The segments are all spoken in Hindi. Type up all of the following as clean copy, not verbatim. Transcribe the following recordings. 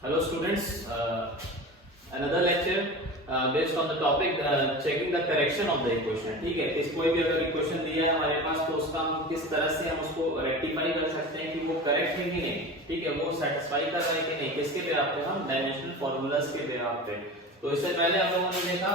Hello students, another lecture based on the topic checking the correction of the equation. ठीक है, किस कोई भी अगर इक्वेशन दिया है हमारे पास तो उसका हम किस तरह से हम उसको रेक्टिफाई कर सकते हैं कि वो करेक्ट है कि नहीं, ठीक है, वो सेटिस्फाई कर रहा है कि नहीं, किसके बेस पे हम डायमेंशनल फॉर्मूलाज के बेस पे। तो इससे पहले हम लोगों ने देखा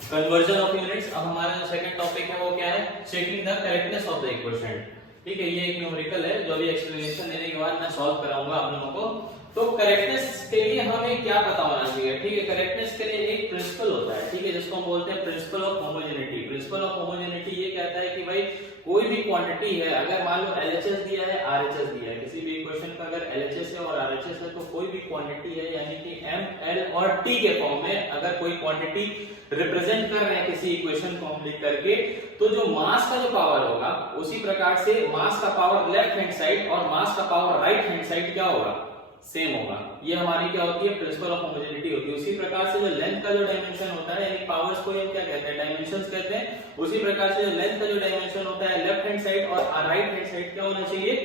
कन्वर्जन ऑफ यूनिट्स। अब हमारा जो सेकंड टॉपिक है वो क्या है, checking the correctness of the equation. ठीक है, ये एक न्यूमेरिकल है जो अभी एक्सप्लेनेशन देने के बाद मैं सॉल्व कराऊंगा आप लोगों को। तो करेक्टनेस के लिए हमें क्या पता होना चाहिए, ठीक है, करेक्टनेस के लिए एक प्रिंसिपल होता है, ठीक है, जिसको हम बोलते हैं principle of homogeneity. Principle of homogeneity ये कहता है कि भाई कोई भी क्वांटिटी है, अगर मान लो एलएचएस दिया है, आरएचएस दिया है, किसी भी इक्वेशन का अगर एलएचएस है और आरएचएस है तो कोई भी क्वांटिटी है यानी कि एम एल और टी के फॉर्म में अगर कोई क्वांटिटी रिप्रेजेंट कर रहे हैं किसी इक्वेशन को हम लिख करके, तो जो मास का जो पावर होगा उसी प्रकार से मास का पावर लेफ्ट हैंड साइड और मास का पावर राइट हैंड साइड क्या होगा, सेम होगा। ये हमारी क्या होती है, प्रिंसिपल ऑफ होमोजेनिटी होती है। उसी प्रकार से जो लेंथ का जो डायमेंशन होता है यानी पावर्स को हम क्या कहते हैं, डायमेंशंस कहते हैं। उसी प्रकार से जो लेंथ का जो डायमेंशन होता है लेफ्ट हैंड साइड और राइट हैंड साइड क्या होना चाहिए,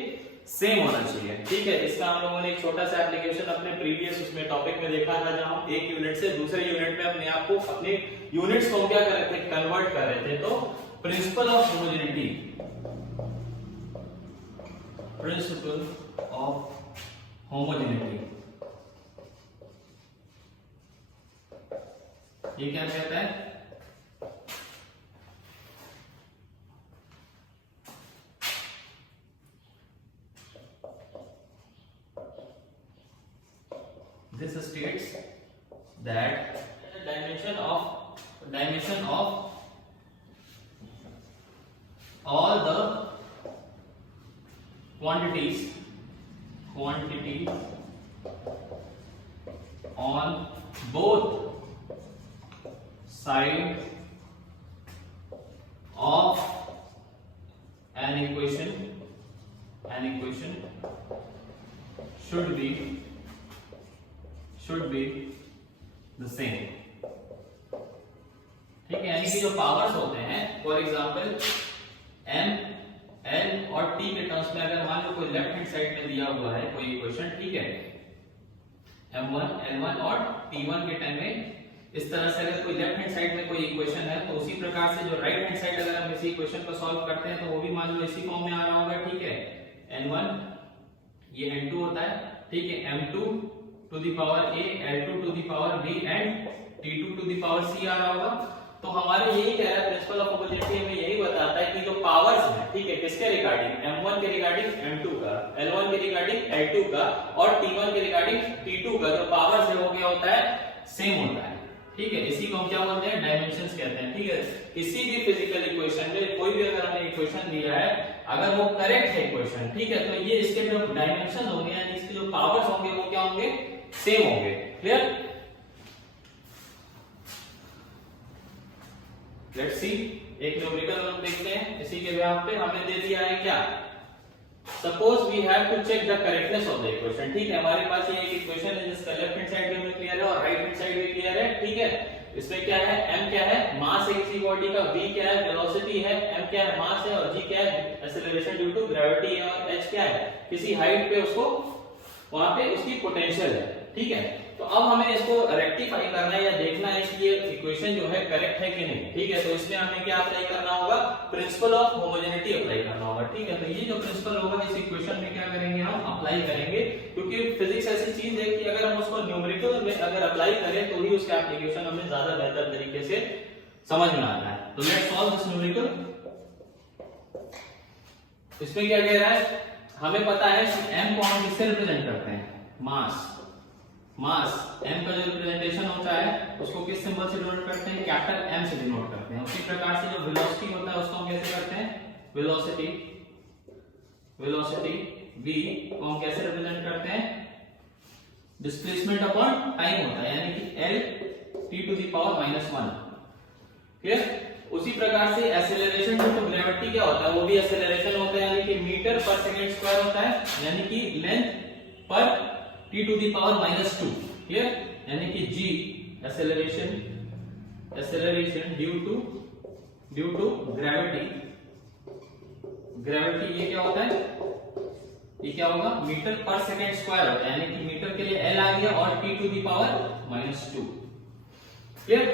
सेम होना चाहिए। ठीक है, इसका हम लोगों ने एक छोटा सा एप्लीकेशन अपने प्रीवियस उसमें टॉपिक में देखा था, जहां हम एक यूनिट से दूसरे यूनिट में अपने आप को अपने यूनिट्स को क्या कर रहे थे, कन्वर्ट कर रहे थे। तो principle of homogeneity, principle of homogeneity ये क्या कहता है, this states that dimension of all the quantities on both sides of an equation should be the same। ठीक है, यानी कि जो पावर्स होते हैं, फॉर एग्जांपल m l और t के टर्म्स में अगर मान लो कोई लेफ्ट हैंड साइड में दिया हुआ है कोई इक्वेशन, ठीक है, m1 l1 और t1 के टाइम में इस तरह से अगर कोई लेफ्ट हैंड साइड में कोई इक्वेशन है तो उसी प्रकार से जो राइट हैंड साइड अगर हम इसी इक्वेशन को सॉल्व करते हैं तो वो भी मान लो इसी फॉर्म में आ रहा होगा। ठीक है, n1 ये n2 होता है, ठीक है, m2 to the power a, l2 to the power b and t2 to the power c आ रहा होगा। तो हमारे यही कह रहा है प्रिंसिपल ऑफ होमोजेनिटी हमें यही बताता है कि जो पावर्स हैं, ठीक है, किसके रिगार्डिंग, m1 के रिगार्डिंग m2 का, l1 के रिगार्डिंग l2 का और t1 के रिगार्डिंग t2 का, जो पावर्स है वो क्या होता है, सेम होता है। ठीक है, इसी को हम क्या बोलते हैं, डायमेंशंस कहते हैं। ठीक है, किसी भी फिजिकल इक्वेशन में कोई भी अगर हमें इक्वेशन दिया है, अगर वो करेक्ट है इक्वेशन, ठीक है, तो ये इसके जो डायमेंशन होंगे यानी इसके जो पावर्स होंगे वो क्या होंगे, सेम होंगे। क्लियर? लेट्स सी, एक न्यूमेरिकल हम देखते हैं, इसी के बेस पे हमें दे दिया है क्या, suppose we have to check the correctness of the equation. ठीक है, हमारे पास ये एक इक्वेशन है जिसका लेफ्ट हैंड साइड भी क्लियर है और राइट हैंड साइड भी क्लियर है। ठीक है, इसमें क्या है, m क्या है, मास है किसी बॉडी का, v क्या है, वेलोसिटी है, m क्या है, मास है, और g क्या है, एक्सेलरेशन ड्यू टू ग्रेविटी है, और h क्या है, किसी हाइट पे उसको वहां पे उसकी पोटेंशियल है। ठीक है, तो अब हमें इसको रेक्टिफाई करना है या देखना है कि ये इक्वेशन जो है करेक्ट है कि नहीं। ठीक है, तो इसमें हमें क्या अप्लाई करना होगा, प्रिंसिपल ऑफ होमोजेनिटी अप्लाई करना होगा। ठीक है, तो ये जो प्रिंसिपल होगा इस इक्वेशन में क्या करेंगे, हम अप्लाई करेंगे, क्योंकि फिजिक्स ऐसी चीज है कि अगर हम उसको न्यूमेरिकल में अगर अप्लाई करें तो ही उसका एप्लीकेशन हमें ज्यादा बेहतर तरीके से समझ में आता है। तो लेट्स सॉल्व दिस न्यूमेरिकल। इसमें क्या कह रहा है, हमें पता है कि m को हम किससे रिप्रेजेंट करते हैं, मास m का जो रिप्रेजेंटेशन होता है उसको किस सिंबल से डिनोट करते हैं, कैपिटल M से डिनोट करते हैं। उसी प्रकार से जो वेलोसिटी होता है उसको हम कैसे करते हैं, वेलोसिटी v को हम कैसे रिप्रेजेंट करते हैं, डिस्प्लेसमेंट अपॉन टाइम होता है, यानी कि l t to the power -1। Clear? उसी प्रकार से एक्सेलरेशन ड्यू टू ग्रेविटी क्या होता है, वो भी एक्सेलरेशन होता है, यानी कि मीटर पर सेकंड स्क्वायर होता है, यानी कि लेंथ पर t to the power -2। Clear? यानी कि g acceleration due to gravity ये क्या होता है, ये क्या होगा, मीटर पर सेकेंड स्क्वायर होगा, यानी कि मीटर के लिए L आ गया और T to the power -2। Clear.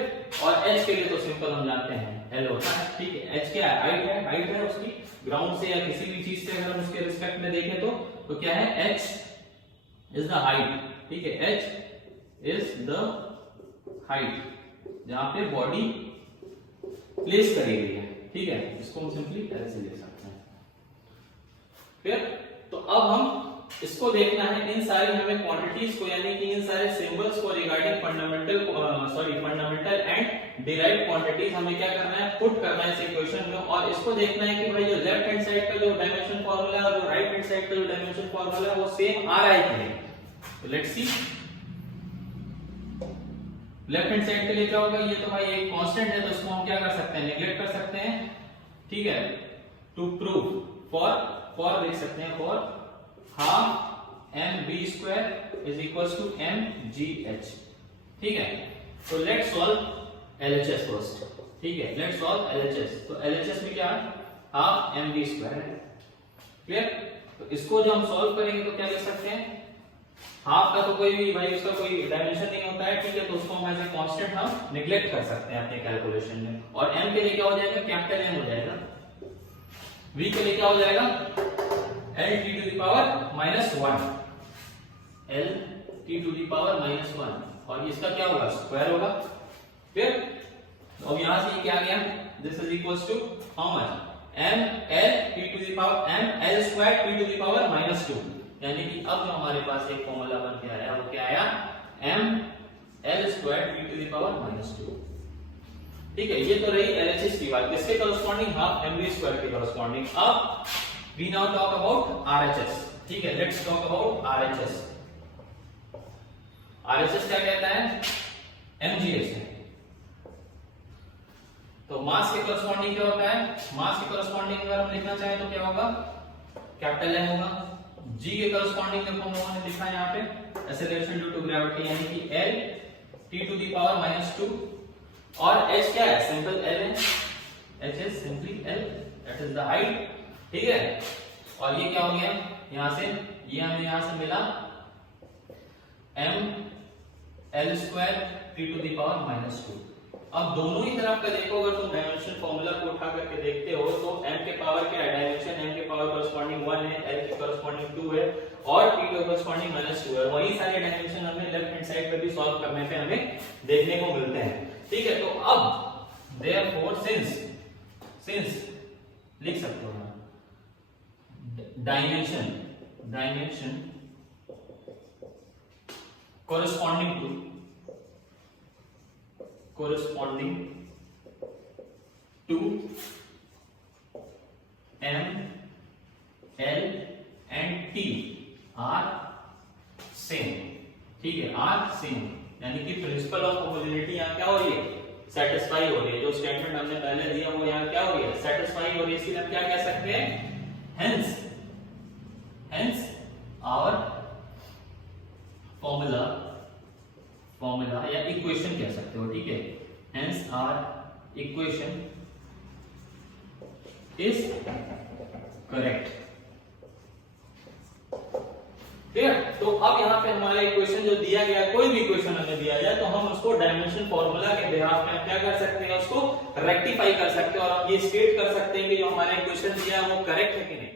और H के लिए तो सिंपल हम जानते हैं L होता है, ठीक है। H क्या है, हाइट है उसकी, ग्राउंड से या किसी भी चीज से अगर हम उसके रिस्पेक्ट में देखें तो क्या है, H इज द हाइट, ठीक है। H इज द हाइट जहां पे बॉडी प्लेस करी गई है, ठीक है। इसको हम सिंपली ऐसे ले सकते हैं। फिर तो अब हम इसको देखना है, इन सारी हमें क्वांटिटीज को, यानी कि इन सारे सिंबल्स को regarding fundamental and derived quantities हमें क्या करना है, पुट करना है इस इक्वेशन में। और इसको देखना है कि भाई जो लेफ्ट हैंड साइड का जो डायमेंशन फार्मूला है और जो राइट हैंड साइड का जो डायमेंशन फार्मूला है वो सेम आ रहा है कि नहीं। तो let's see, left hand side के लिए क्या होगा, ये तो भाई एक कांस्टेंट है, तो इसको हम क्या कर सकते हैं, नेग्लेक्ट कर सकते हैं, ठीक है। टू प्रूव फॉर देख सकते हैं, for half mv² is equal to mgh, ठीक है। तो लेट्स सॉल्व LHS फर्स्ट, ठीक है। Let's solve LHS। तो LHS में क्या है, हाफ mv² है, क्लियर। तो इसको जो हम सॉल्व करेंगे तो क्या लिख सकते हैं, हाफ का तो कोई भी भाई उसका कोई डायमेंशन नहीं होता है, ठीक है। तो उसको हम एज ए कांस्टेंट हम नेग्लेक्ट कर सकते हैं अपने कैलकुलेशन में। और m के लिए क्या हो जाएगा, कैपिटल M हो जाएगा। v के लिए क्या हो जाएगा, L t to the power -1, L t to the power -1, और इसका क्या होगा, स्क्वायर होगा। फिर अब यहां से ये क्या गया, this is equals to how much, m L t to the power m L square t to the power -2, यानी कि अब जो हमारे पास एक फॉर्मूला बन के आया वो क्या आया, m L square t to the power -2, ठीक है। ये तो रही LHS की बात, किसके करस्पॉन्डिंग, हाफ mv² के करस्पॉन्डिंग। अब we now talk about RHS, ठीक है। Let's talk about RHS। RHS क्या कहता है, mgh है। तो मास के करस्पॉन्डिंग क्या होता है, मास के करस्पॉन्डिंग अगर हम लिखना चाहें तो क्या होगा, कैपिटल M होगा। g के करस्पॉन्डिंग देखो हम लोगों ने लिखा है यहाँ पे एक्सेलरेशन ड्यू टू ग्रेविटी, यानी कि L t to the power -2, और h क्या है, सिंपल L है, h is simply L, that is the height, ठीक है। और ये क्या हो गया, यहां से ये हमें यहां से मिला m L square t to the power -2। अब दोनों ही तरफ का देखो, अगर तुम डायमेंशन फार्मूला को उठा करके देखते हो तो m के पावर क्या है, डायमेंशन m के पावर करस्पॉन्डिंग 1 है, L के करस्पॉन्डिंग 2 है, और t के करस्पॉन्डिंग -2 है। वही सारे डायमेंशन हमें लेफ्ट हैंड साइड पे भी सॉल्व करने पे हमें देखने को मिलते हैं, ठीक है। तो अब देयरफॉर सिंस लिख सकते हो dimension corresponding to m L and T are same, ठीक है, आर सेम, यानी कि प्रिंसिपल ऑफ होमोजेनिटी यहाँ क्या हो रही है, सेटिस्फाई हो रही है। जो स्टेटमेंट हमने पहले दिया वो यहाँ क्या हो रही है, सेटिस्फाई हो रही है। इसलिए हम क्या कह सकते हैं, hence our फॉर्मूला या इक्वेशन कह सकते हो, ठीक है। hence our equation is correct, ठीक है। तो अब यहाँ पे हमारा इक्वेशन जो दिया गया, कोई भी इक्वेशन हमें दिया जाए तो हम उसको डायमेंशन फॉर्मूला के बिहाफ में क्या कर सकते हैं, उसको रेक्टिफाई कर सकते हैं, और हम ये स्टेट कर सकते हैं कि जो हमारा इक्वेशन दिया है वो करेक्ट है कि नहीं।